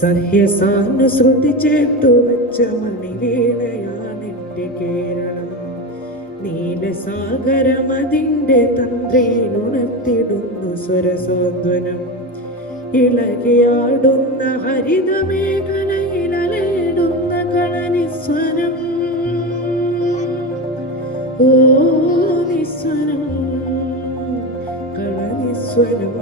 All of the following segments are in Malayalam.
സഹ്യസാനുശ്രുതി ചേർത്തു വെച്ച മണിവീണയാണെന്റെ കേരളം. നീലസാഗരമതിന്റെ തന്ത്രിയിലുണർത്തിടുന്നു സ്വരസാന്ത്വനം. ഇളകിയാടുന്ന ഹരിതമേഖലയിലലയിടുന്ന കളനിസ്വരം. ഓ നിസ്വരം, കളനിസ്വരം.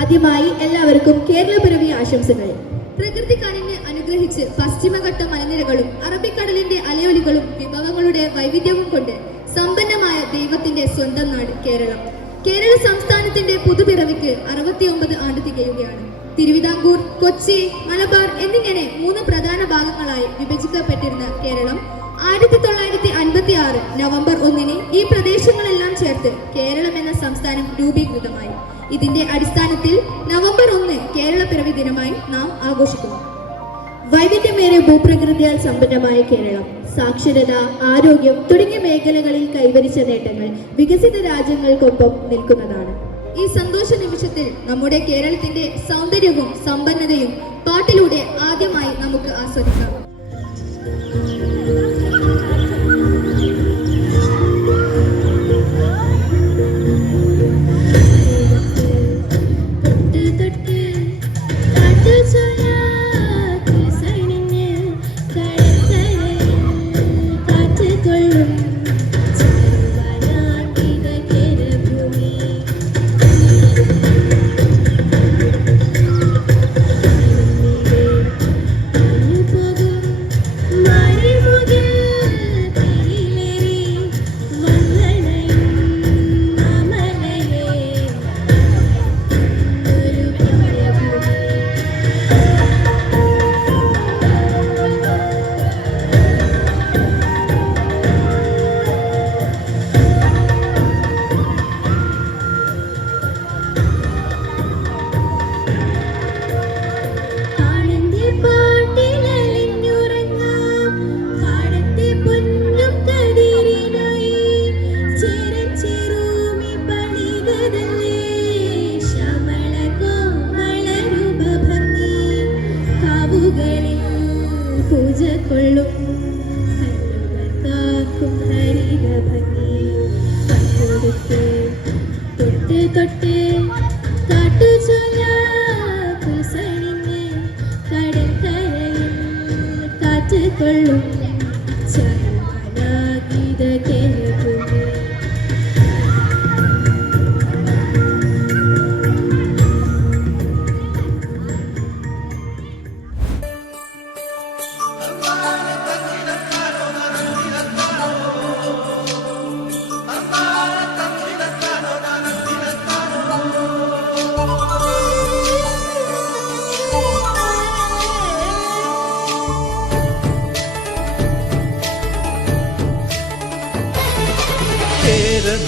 ആദ്യമായി എല്ലാവർക്കും കേരളപ്പിറവി ആശംസകൾ. പ്രകൃതി കനിഞ്ഞ് അനുഗ്രഹിച്ച് പശ്ചിമഘട്ട മലനിരകളും അറബിക്കടലിന്റെ അലയൊലികളും വിഭവങ്ങളുടെ വൈവിധ്യവും കൊണ്ട് സമ്പന്നമായ ദൈവത്തിന്റെ സ്വന്തം നാട് കേരളം. കേരള സംസ്ഥാനത്തിന്റെ പുതുപിറവിക്ക് 69 ആണ്ട് തികയുകയാണ്. തിരുവിതാംകൂർ, കൊച്ചി, മലബാർ എന്നിങ്ങനെ 3 പ്രധാന ഭാഗങ്ങളായി വിഭജിക്കപ്പെട്ടിരുന്ന കേരളം 1956 നവംബർ 1 ഈ പ്രദേശങ്ങളെല്ലാം ചേർത്ത് കേരളം എന്ന സംസ്ഥാനം രൂപീകൃതമായി. ഇതിന്റെ അടിസ്ഥാനത്തിൽ നവംബർ 1 കേരളപ്പിറവി ദിനമായി നാം ആഘോഷിക്കുന്നു. വൈവിധ്യമേറിയ ഭൂപ്രകൃതിയാൽ സമ്പന്നമായ കേരളം സാക്ഷരത, ആരോഗ്യം തുടങ്ങിയ മേഖലകളിൽ കൈവരിച്ച നേട്ടങ്ങൾ വികസിത രാജ്യങ്ങൾക്കൊപ്പം നിൽക്കുന്നതാണ്. ഈ സന്തോഷ നിമിഷത്തിൽ നമ്മുടെ കേരളത്തിന്റെ സൗന്ദര്യവും സമ്പന്നതയും പാട്ടിലൂടെ ആദ്യമായി നമുക്ക് ആസ്വദിക്കാം.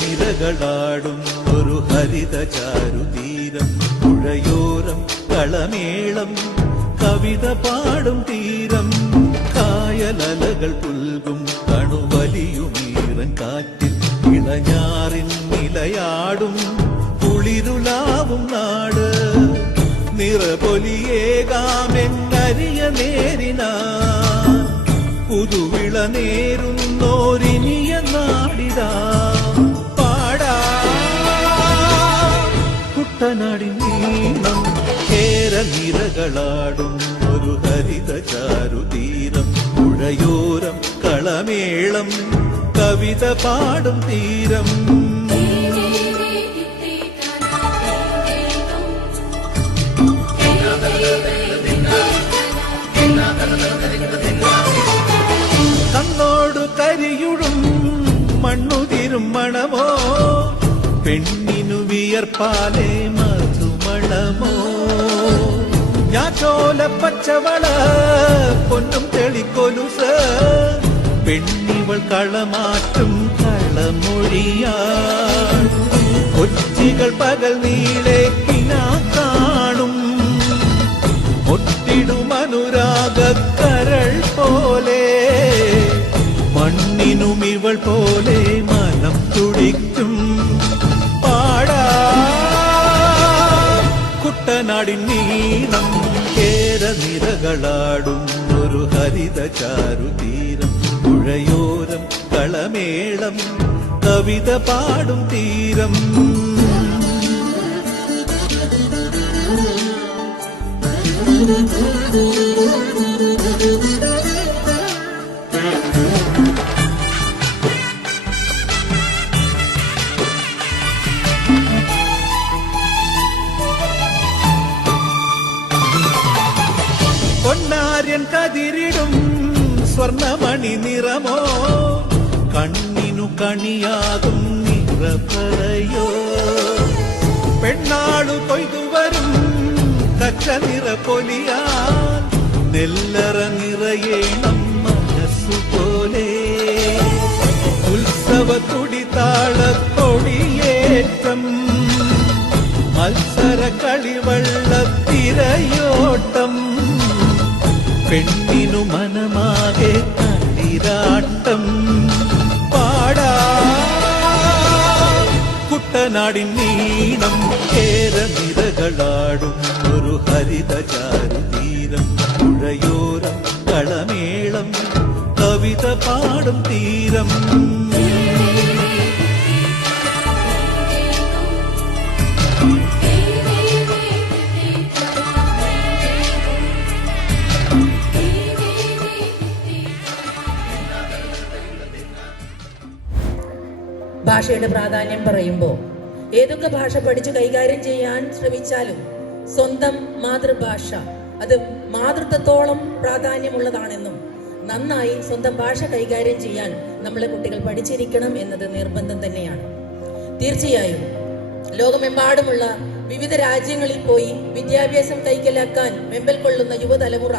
നിരകളാടും ഒരു ഹരിത ചാരുതീരം, പുഴയോരം കളമേളം കവിത പാടും തീരം, കായലലകൾ പുൽകും കണുവലിയുമീറൻ കാറ്റിൽ ഇളഞ്ഞാറിൻ നിലയാടും കുളിരുലാവും നാട്, നിറപൊലിയേകാമെന്നരിയ നേരിനാ പുതുവിള നേരുന്നോരിനിയ നാടിതാ കുട്ടനാടിൻ നീളം. കേരനിരകളാടും ഒരു ഹരിത ചാരുതീരം, പുഴയോരം കളമേളം കവിത പാടും തീരം. കണ്ണോടു കരിയുടും മണ്ണുതിരും മണമോ, പെണ്ണിനു വിയർപ്പാലേ മധുമണമോ, ഞാറ്റോല പച്ചവള പൊന്നും തെളിക്കൊലുസ്, പെണ്ണിവൾ കളമാറ്റും കളമൊഴിയാ, കൊച്ചികൾ പകൽ നീളെ കിനാ കാണും, ഒട്ടിടും അനുരാഗക്കരൾ പോലെ, മണ്ണിനും ഇവൾ പോലെ മനം തുടിക്കും. പാടാ കുട്ടനാടിൻ നീളം. കേരനിരകളാടും ഒരു ഹരിത ചാരുതീരം, പുഴയോരം കളമേളം കവിത പാടും തീരം. പൊന്നാര്യൻ കതിരിടും സ്വർണമണി നിറമോ, കണ്ണിനു കണിയാകും നിറപ്പറയോ. പെണ്ണാളു കൊയ്തുവരും കച്ച നിറ പൊലിയാൽ നെല്ലറ നിറയേണം മനസ്സുപോലെ. ഉത്സവ തുടിതാളത്തൊടിയേറ്റം, മത്സര കളിവള്ളത്തിരയോട്ടം, പെണ്ണിനു മനമാകെ കളിരാട്ടം. പാടാ കുട്ടനാടിൻ നീണം, കേരനിരകളാടും ഒരു ഹരിത ചാരുതീരം, പുഴയോരം കളമേളം കവിത പാടും തീരം. ഭാഷയുടെ പ്രാധാന്യം പറയുമ്പോൾ ഏതൊക്കെ ഭാഷ പഠിച്ച് കൈകാര്യം ചെയ്യാൻ ശ്രമിച്ചാലും സ്വന്തം മാതൃഭാഷ അത് മാതൃത്വത്തോളം പ്രാധാന്യമുള്ളതാണെന്നും നന്നായി സ്വന്തം ഭാഷ കൈകാര്യം ചെയ്യാൻ നമ്മളെ കുട്ടികൾ പഠിച്ചിരിക്കണം എന്നത് നിർബന്ധം തന്നെയാണ്. തീർച്ചയായും ലോകമെമ്പാടുമുള്ള വിവിധ രാജ്യങ്ങളിൽ പോയി വിദ്യാഭ്യാസം കൈക്കലാക്കാൻ വെമ്പൽ കൊള്ളുന്ന യുവതലമുറ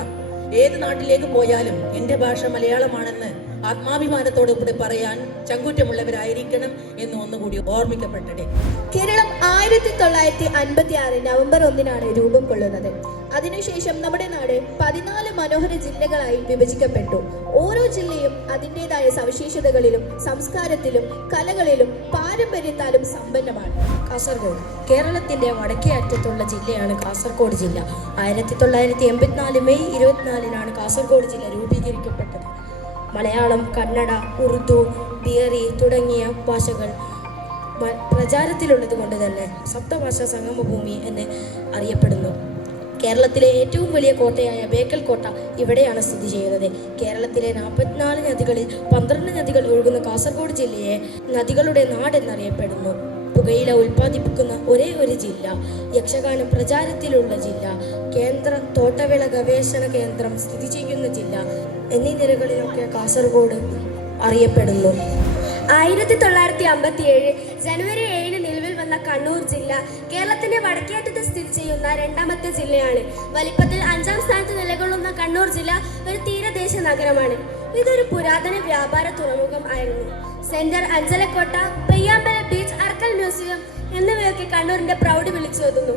ഏത് നാട്ടിലേക്ക് പോയാലും എൻ്റെ ഭാഷ മലയാളമാണെന്ന് ആത്മാഭിമാനത്തോടു കൂടി പറയാൻ ചങ്കൂറ്റമുള്ളവരായിരിക്കണം എന്ന് ഒന്നുകൂടി ഓർമ്മിക്കപ്പെട്ടെ. കേരളം 1956 നവംബർ 1 രൂപം കൊള്ളുന്നത്. അതിനുശേഷം നമ്മുടെ നാട് 14 മനോഹര ജില്ലകളായി വിഭജിക്കപ്പെട്ടു. ഓരോ ജില്ലയും അതിൻ്റെതായ സവിശേഷതകളിലും സംസ്കാരത്തിലും കലകളിലും പാരമ്പര്യത്താലും സമ്പന്നമാണ്. കാസർഗോഡ് കേരളത്തിന്റെ വടക്കേ അറ്റത്തുള്ള ജില്ലയാണ് കാസർഗോഡ് ജില്ല. 1984 മെയ് 24 കാസർഗോഡ് ജില്ല രൂപീകരിക്കപ്പെട്ടത്. മലയാളം, കന്നഡ, ഉറുദു, ബിയറി തുടങ്ങിയ ഭാഷകൾ പ്രചാരത്തിലുള്ളത് കൊണ്ട് തന്നെ സപ്തഭാഷാ സംഗമഭൂമി എന്ന് അറിയപ്പെടുന്നു. കേരളത്തിലെ ഏറ്റവും വലിയ കോട്ടയായ ബേക്കൽ കോട്ട ഇവിടെയാണ് സ്ഥിതി ചെയ്യുന്നത്. കേരളത്തിലെ 44 നദികളിൽ 12 നദികൾ ഒഴുകുന്ന കാസർഗോഡ് ജില്ലയെ നദികളുടെ നാട് എന്നറിയപ്പെടുന്നു. പുകയില ഉൽപ്പാദിപ്പിക്കുന്ന ഒരേ ഒരു ജില്ല, യക്ഷഗാനം പ്രചാരത്തിലുള്ള ജില്ല, കേന്ദ്ര തോട്ടവിള ഗവേഷണ കേന്ദ്രം സ്ഥിതി ചെയ്യുന്ന ജില്ല എന്നീ നിരകളിലൊക്കെ കാസർഗോഡ് അറിയപ്പെടുന്നു. 1957 ജനുവരി 7 നിലവിൽ വന്ന കണ്ണൂർ ജില്ല കേരളത്തിന്റെ വടക്കേറ്റത്ത് സ്ഥിതി ചെയ്യുന്ന രണ്ടാമത്തെ ജില്ലയാണ്. വലിപ്പത്തിൽ 5ാം സ്ഥാനത്ത് നിലകൊള്ളുന്ന കണ്ണൂർ ജില്ല ഒരു തീരദേശ നഗരമാണ്. ഇതൊരു പുരാതന വ്യാപാര തുറമുഖം ആയിരുന്നു. സെന്റർ അഞ്ചലക്കോട്ട, പെയ്യാമ്പല ബീച്ച്, അർക്കൽ മ്യൂസിയം എന്നിവയൊക്കെ കണ്ണൂരിന്റെ പ്രൗഢി വിളിച്ചോതുന്നു.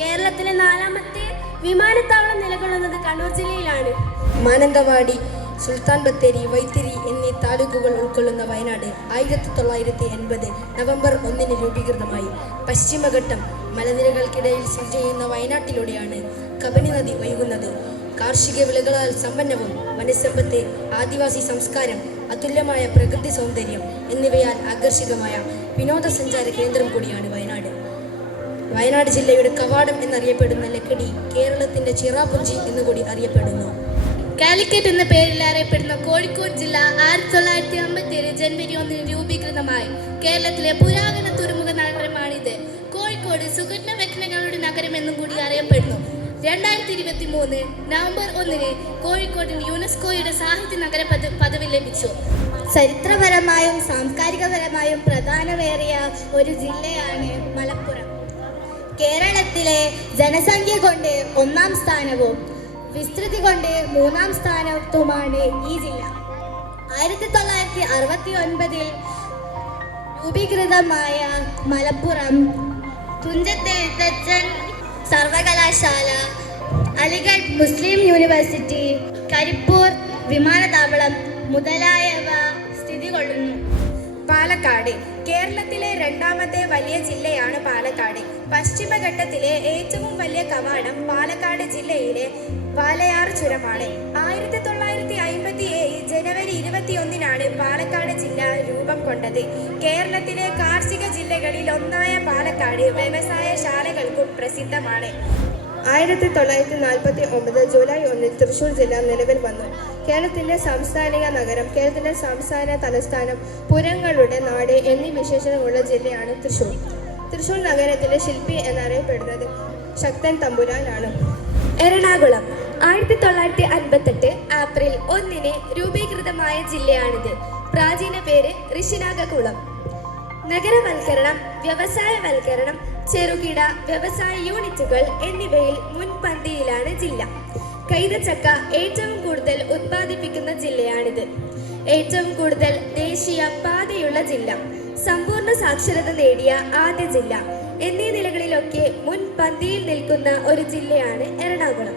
കേരളത്തിലെ 4ാമത്തെ വിമാനത്താവളം നിലകൊള്ളുന്നത് കണ്ണൂർ ജില്ലയിലാണ്. മാനന്തവാടി, സുൽത്താൻ ബത്തേരി, വൈത്തിരി എന്നീ താലൂക്കുകൾ ഉൾക്കൊള്ളുന്ന വയനാട് 1980 നവംബർ 1 രൂപീകൃതമായി. പശ്ചിമഘട്ടം മലനിരകൾക്കിടയിൽ സ്ഥിതി ചെയ്യുന്ന വയനാട്ടിലൂടെയാണ് കബനി നദി ഒഴുകുന്നത്. കാർഷിക വിളകളാൽ സമ്പന്നവും വനസമ്പത്ത്, ആദിവാസി സംസ്കാരം, അതുല്യമായ പ്രകൃതി സൗന്ദര്യം എന്നിവയാൽ ആകർഷകമായ വിനോദസഞ്ചാര കേന്ദ്രം കൂടിയാണ് വയനാട്. വയനാട് ജില്ലയുടെ കവാടം എന്നറിയപ്പെടുന്ന ലക്കിടി കേരളത്തിന്റെ ചിറാപുഞ്ചി എന്നുകൂടി അറിയപ്പെടുന്നു. കാലിക്കറ്റ് എന്ന പേരിൽ അറിയപ്പെടുന്ന കോഴിക്കോട് ജില്ല 1957 ജനുവരി 1 രൂപീകൃതമായി. കേരളത്തിലെ പുരാതന തുറമുഖ നഗരമാണിത്. കോഴിക്കോട് സുഗന്ധ വ്യഞ്ജനങ്ങളുടെ നഗരം എന്നും കൂടി അറിയപ്പെടുന്നു. 2023 നവംബർ 1 കോഴിക്കോടിന് യുനെസ്കോയുടെ സാഹിത്യ നഗര പദവി ലഭിച്ചു. ചരിത്രപരമായും സാംസ്കാരികപരമായും പ്രാധാന്യമേറിയ ഒരു ജില്ലയാണ് മലപ്പുറം. കേരളത്തിലെ ജനസംഖ്യ കൊണ്ട് 1ാം സ്ഥാനവും വിസ്തൃതി കൊണ്ട് 3ാം സ്ഥാനത്തുമാണ് ഈ ജില്ല. 1969 രൂപീകൃതമായ മലപ്പുറം തുഞ്ചത്ത് എഴുത്തച്ഛൻ സർവകലാശാല, അലിഗഡ് മുസ്ലിം യൂണിവേഴ്സിറ്റി, കരിപ്പൂർ വിമാനത്താവളം മുതലായവ സ്ഥിതി കൊള്ളുന്നു. പാലക്കാട് കേരളത്തിലെ 2ാമത്തെ വലിയ ജില്ലയാണ് പാലക്കാട്. പശ്ചിമഘട്ടത്തിലെ ഏറ്റവും വലിയ കവാടം പാലക്കാട് ജില്ലയിലെ വാലയാർ ചുരമാണ്. 1957 ജനുവരി 21 പാലക്കാട് ജില്ല രൂപം കൊണ്ടത്. കേരളത്തിലെ കാർഷിക ജില്ലകളിൽ ഒന്നായ പാലക്കാട് വ്യവസായശാലകൾക്കും പ്രസിദ്ധമാണ്. 1949 ജൂലൈ 1 തൃശൂർ ജില്ല നിലവിൽ വന്നു. കേരളത്തിൻ്റെ സാംസ്കാരിക നഗരം, കേരളത്തിൻ്റെ സംസ്ഥാന തലസ്ഥാനം, പുരങ്ങളുടെ നാട് എന്നീ വിശേഷണമുള്ള ജില്ലയാണ് തൃശൂർ. തൃശൂർ നഗരത്തിലെ ശില്പി എന്നറിയപ്പെടുന്നത് ശക്തൻ തമ്പുരാനാണ്. എറണാകുളം 1958 ഏപ്രിൽ 1 രൂപീകൃതമായ ജില്ലയാണിത്. പ്രാചീന പേര് ഋഷിനാഗകുളം. നഗരവൽക്കരണം, വ്യവസായവൽക്കരണം, ചെറുകിട വ്യവസായ യൂണിറ്റുകൾ എന്നിവയിൽ മുൻപന്തിയിലാണ് ജില്ല. കൈതച്ചക്ക ഏറ്റവും കൂടുതൽ ഉത്പാദിപ്പിക്കുന്ന ജില്ലയാണിത്. ഏറ്റവും കൂടുതൽ ദേശീയ പാതയുള്ള ജില്ല, സമ്പൂർണ്ണ സാക്ഷരത നേടിയ ആദ്യ ജില്ല എന്നീ നിലകളിലൊക്കെ മുൻപന്തിയിൽ നിൽക്കുന്ന ഒരു ജില്ലയാണ് എറണാകുളം.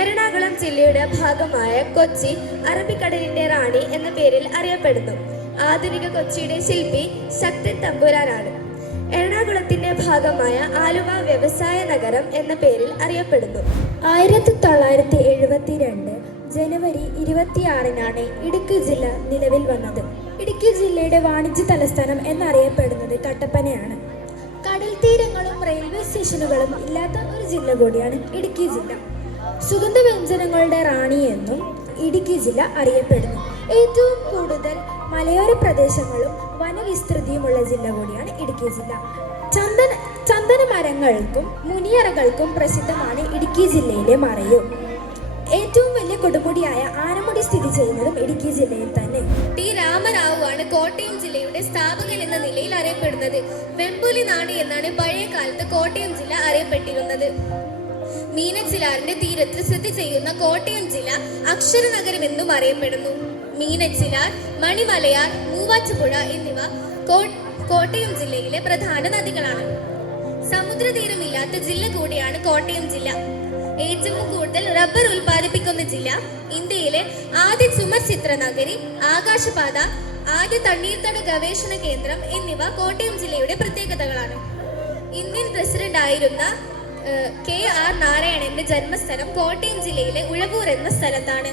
എറണാകുളം ജില്ലയുടെ ഭാഗമായ കൊച്ചി അറബിക്കടലിന്റെ റാണി എന്ന പേരിൽ അറിയപ്പെടുന്നു. ആധുനിക കൊച്ചിയുടെ ശില്പി ശക്തൻ തമ്പുരാനാണ്. എറണാകുളത്തിന്റെ ഭാഗമായ ആലുവ വ്യവസായ നഗരം എന്ന പേരിൽ അറിയപ്പെടുന്നു. 1972 ജനുവരി 26 ഇടുക്കി ജില്ല നിലവിൽ വന്നത്. ഇടുക്കി ജില്ലയുടെ വാണിജ്യ തലസ്ഥാനം എന്നറിയപ്പെടുന്നത് കട്ടപ്പനയാണ്. കടൽ തീരങ്ങളും റെയിൽവേ സ്റ്റേഷനുകളും ഇല്ലാത്ത ഒരു ജില്ല കൂടിയാണ് ഇടുക്കി ജില്ല. സുഗന്ധവ്യഞ്ജനങ്ങളുടെ റാണി എന്നും ഇടുക്കി ജില്ല അറിയപ്പെടുന്നു. ഏറ്റവും കൂടുതൽ മലയോര പ്രദേശങ്ങളും വനവിസ്തൃതിയുമുള്ള ജില്ല കൂടിയാണ് ഇടുക്കി ജില്ല. ചന്ദന മരങ്ങൾക്കും മുനിയറകൾക്കും പ്രസിദ്ധമാണ് ഇടുക്കി ജില്ലയിലെ മറയൂർ. ഏറ്റവും വലിയ കൊടുമുടിയായ ആനമുടി സ്ഥിതി ചെയ്യുന്നതും ഇടുക്കി ജില്ലയിൽ തന്നെ. ടി രാമറാവു ആണ് കോട്ടയം ജില്ലയുടെ സ്ഥാപകൻ എന്ന നിലയിൽ അറിയപ്പെടുന്നത്. വെമ്പുലി നാട് എന്നാണ് പഴയ കാലത്ത് കോട്ടയം ജില്ല അറിയപ്പെട്ടിരുന്നത്. മീനച്ചിലാറിന്റെ തീരത്ത് സ്ഥിതി ചെയ്യുന്ന കോട്ടയം ജില്ല അക്ഷരനഗരം എന്നും അറിയപ്പെടുന്നു. മീനച്ചിലാർ, മണിമലയാർ, മൂവാറ്റുപുഴ എന്നിവ കോട്ടയം ജില്ലയിലെ പ്രധാന നദികളാണ്. സമുദ്രതീരമില്ലാത്ത ജില്ല കൂടിയാണ് കോട്ടയം ജില്ല. ഏറ്റവും കൂടുതൽ റബ്ബർ ഉൽപ്പാദിപ്പിക്കുന്ന ജില്ല, ഇന്ത്യയിലെ ആദ്യ ചുമർ ചിത്ര നഗരി, ആകാശപാത, ആദ്യ തണ്ണീർത്തട ഗവേഷണ കേന്ദ്രം എന്നിവ കോട്ടയം ജില്ലയുടെ പ്രത്യേകതകളാണ്. ഇന്ത്യൻ പ്രസിഡന്റ് ആയിരുന്ന KR നാരായണന്റെ ജന്മസ്ഥലം കോട്ടയം ജില്ലയിലെ ഉഴവൂർ എന്ന സ്ഥലത്താണ്.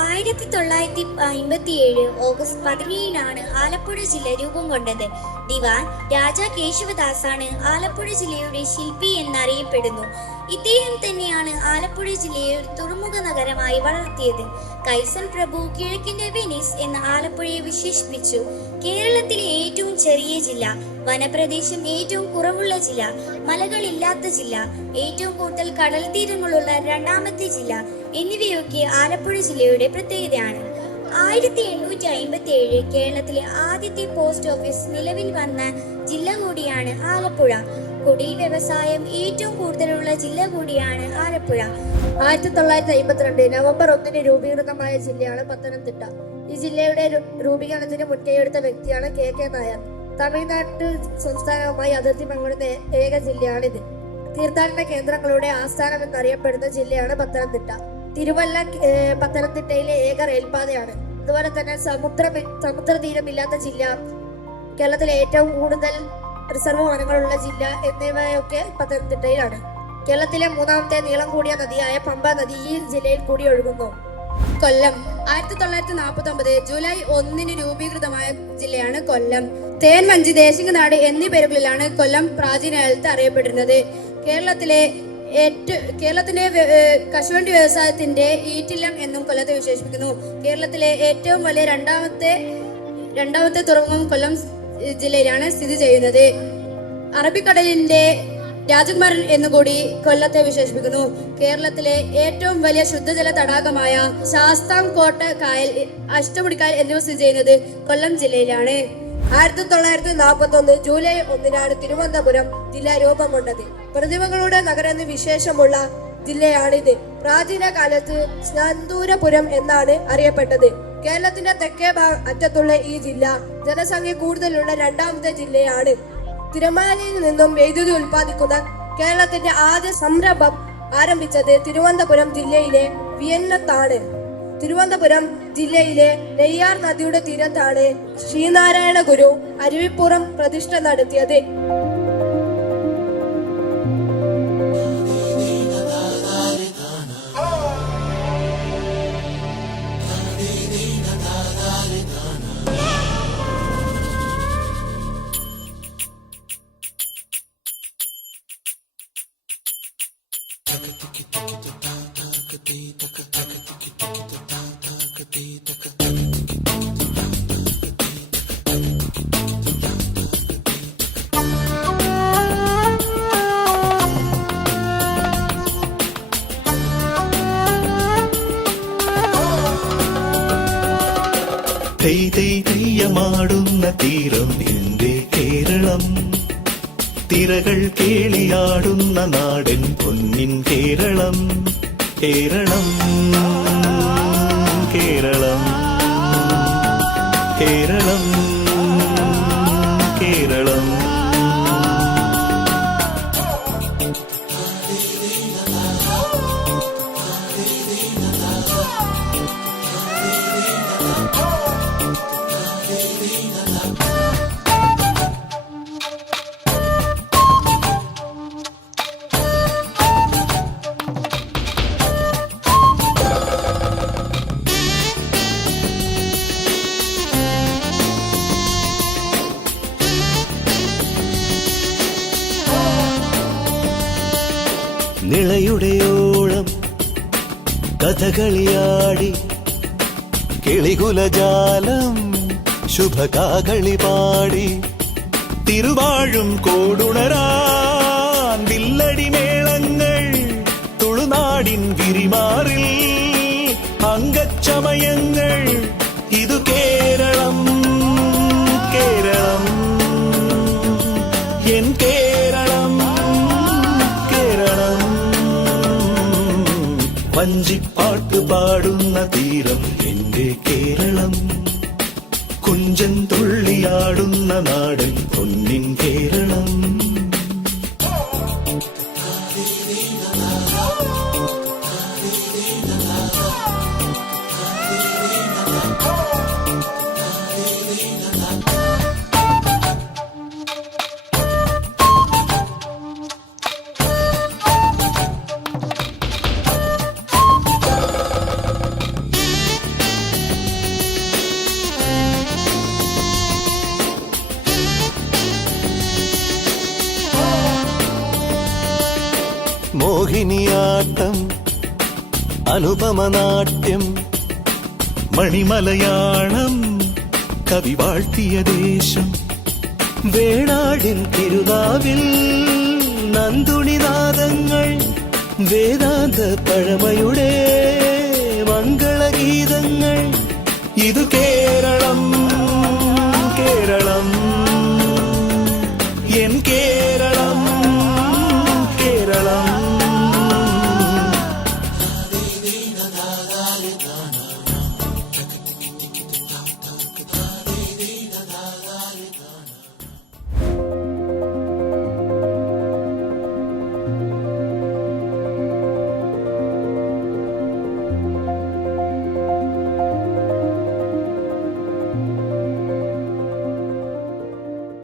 1957 ഓഗസ്റ്റ് 17 ആലപ്പുഴ ജില്ല രൂപം കൊണ്ടത്. ദിവാൻ രാജാ കേശവദാസാണ് ആലപ്പുഴ ജില്ലയുടെ ശില്പി എന്നറിയപ്പെടുന്നു. ഇദ്ദേഹം തന്നെയാണ് ആലപ്പുഴ ജില്ലയെ ഒരു തുറമുഖ നഗരമായി വളർത്തിയത്. കൈസൻ പ്രഭു കിഴക്കിന്റെ വെനീസ് എന്ന് ആലപ്പുഴയെ വിശേഷിപ്പിച്ചു. കേരളത്തിലെ ഏറ്റവും ചെറിയ ജില്ല, വനപ്രദേശം ഏറ്റവും കുറവുള്ള ജില്ല, മലകളില്ലാത്ത ജില്ല, ഏറ്റവും കൂടുതൽ കടൽ തീരങ്ങളുള്ള രണ്ടാമത്തെ ജില്ല എന്നിവയൊക്കെ ആലപ്പുഴ ജില്ലയുടെ പ്രത്യേകതയാണ്. 1857 കേരളത്തിലെ ആദ്യത്തെ പോസ്റ്റ് ഓഫീസ് നിലവിൽ വന്ന ജില്ല കൂടിയാണ് ആലപ്പുഴ. കുടിൽ വ്യവസായം ഏറ്റവും കൂടുതലുള്ള ജില്ല കൂടിയാണ് ആലപ്പുഴ. 1952 നവംബർ 1 രൂപീകൃതമായ ജില്ലയാണ് പത്തനംതിട്ട. ഈ ജില്ലയുടെ രൂപീകരണത്തിന് മുൻകൈയെടുത്ത വ്യക്തിയാണ് KK നായർ. തമിഴ്നാട് സംസ്ഥാനവുമായി അതിർത്തി പങ്കിടുന്ന ഏക ജില്ലയാണിത്. തീർത്ഥാടന കേന്ദ്രങ്ങളുടെ ആസ്ഥാനം എന്നറിയപ്പെടുന്ന ജില്ലയാണ് പത്തനംതിട്ട. തിരുവല്ല പത്തനംതിട്ടയിലെ ഏക റെയിൽപാതയാണ്. അതുപോലെ തന്നെ സമുദ്രതീരമില്ലാത്ത ജില്ല, കേരളത്തിലെ ഏറ്റവും കൂടുതൽ റിസർവ് വനങ്ങളുള്ള ജില്ല എന്നിവയൊക്കെ പത്തനംതിട്ടയിലാണ്. കേരളത്തിലെ മൂന്നാമത്തെ നീളം കൂടിയ നദിയായ പമ്പ നദി ഈ ജില്ലയിൽ കൂടി ഒഴുകുന്നു. കൊല്ലം 1949 ജൂലൈ 1 രൂപീകൃതമായ ജില്ലയാണ് കൊല്ലം. തേൻ, വഞ്ചി, ദേശിംഗ് നാട് എന്നീ പേരുകളിലാണ് കൊല്ലം പ്രാചീന കാലത്ത് അറിയപ്പെട്ടിരുന്നത്. കേരളത്തിന്റെ കശുവണ്ടി വ്യവസായത്തിന്റെ ഈറ്റില്ലം എന്നും കൊല്ലത്തെ വിശേഷിപ്പിക്കുന്നു. കേരളത്തിലെ ഏറ്റവും വലിയ രണ്ടാമത്തെ തുറമുഖം കൊല്ലം ജില്ലയിലാണ് സ്ഥിതി ചെയ്യുന്നത്. അറബിക്കടലിന്റെ രാജകുമാരൻ എന്നുകൂടി കൊല്ലത്തെ വിശേഷിപ്പിക്കുന്നു. കേരളത്തിലെ ഏറ്റവും വലിയ ശുദ്ധജല തടാകമായ ശാസ്താംകോട്ട കായൽ, അഷ്ടമുടിക്കായൽ എന്നിവ സ്ഥിതി ചെയ്യുന്നത് കൊല്ലം ജില്ലയിലാണ്. 1941 ജൂലൈ 1 തിരുവനന്തപുരം ജില്ല രൂപം കൊണ്ടത്. പ്രതിമകളുടെ നഗരം എന്ന് വിശേഷമുള്ള ജില്ലയാണിത്. പ്രാചീന കാലത്ത് സ്നന്തൂരപുരം എന്നാണ് അറിയപ്പെട്ടത്. കേരളത്തിന്റെ തെക്കേ അറ്റത്തുള്ള ഈ ജില്ല ജനസംഖ്യ കൂടുതലുള്ള രണ്ടാമത്തെ ജില്ലയാണ്. തിരുമാലയിൽ നിന്നും വൈദ്യുതി ഉൽപ്പാദിക്കുന്ന കേരളത്തിന്റെ ആദ്യ സംരംഭം ആരംഭിച്ചത് തിരുവനന്തപുരം ജില്ലയിലെ വിയന്നത്താണ്. തിരുവനന്തപുരം ജില്ലയിലെ നെയ്യാർ നദിയുടെ തീരത്താണ് ശ്രീനാരായണ ഗുരു അരുവിപ്പുറം പ്രതിഷ്ഠ നടത്തിയത്. തെയ്യമാടുന്ന തീരം എന്റെ കേരളം, തിരകൾ കേളിയാടുന്ന നാടൻ പൊന്നിൻ കേരളം. കേരളം കേരളം കേരളം കേരളം. നിളയുടെയോളം കഥകളിയാടി കിളികുലജാലം ശുഭകാകളി പാടി തിരുവാഴും കോടുണരാൻ വില്ലടി മേളങ്ങൾ തുളുനാടിൻ വിരിമാറിൽ അംഗച്ചമയങ്ങൾ. ഇതു കേരളം കേരളം എൻ കേരളം കേരളം. വഞ്ചിപ്പാട്ട് പാടുന്ന തീരം എന്റെ കേരളം, കുഞ്ചൻ തുള്ളിയാടുന്ന നാടൻ പൊന്നിൻ കേരളം. മോഹിനിയാട്ടം അനുപമനാട്യം മണിമലയാളം കവി വാഴ്ത്തിയ ദേശം. വേണാടിൻ തിരുനാവിൽ നന്ദുണിനാദങ്ങൾ വേദാന്ത പഴമയുടെ മംഗളഗീതങ്ങൾ. ഇതു കേരളം